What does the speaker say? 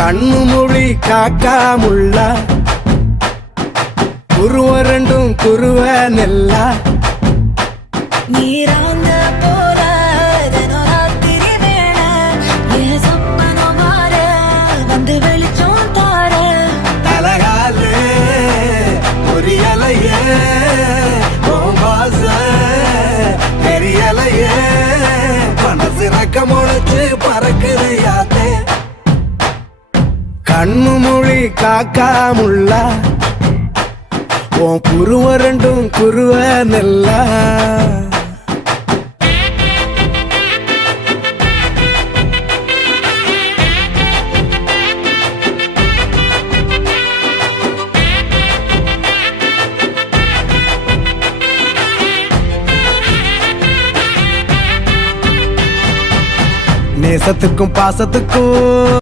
கண்ணு மொழி காக்காமுள்ள குருவ ரெண்டும் குருவ நெல்லா நீராங்க போல தினராத்திரி வேண என் சொப்பனம் மாற வந்து வெளிச்சம் தார தலகாலே பொரியலையே ஓம்பாச பெரியலையே மனசு ரக்க முளைச்சு பறக்குது யாத்தே கண்ணு மொழி காக்காமுள்ள உன் குருவ ரெண்டும் குருவ நெல்லா நேசத்துக்கும் பாசத்துக்கும்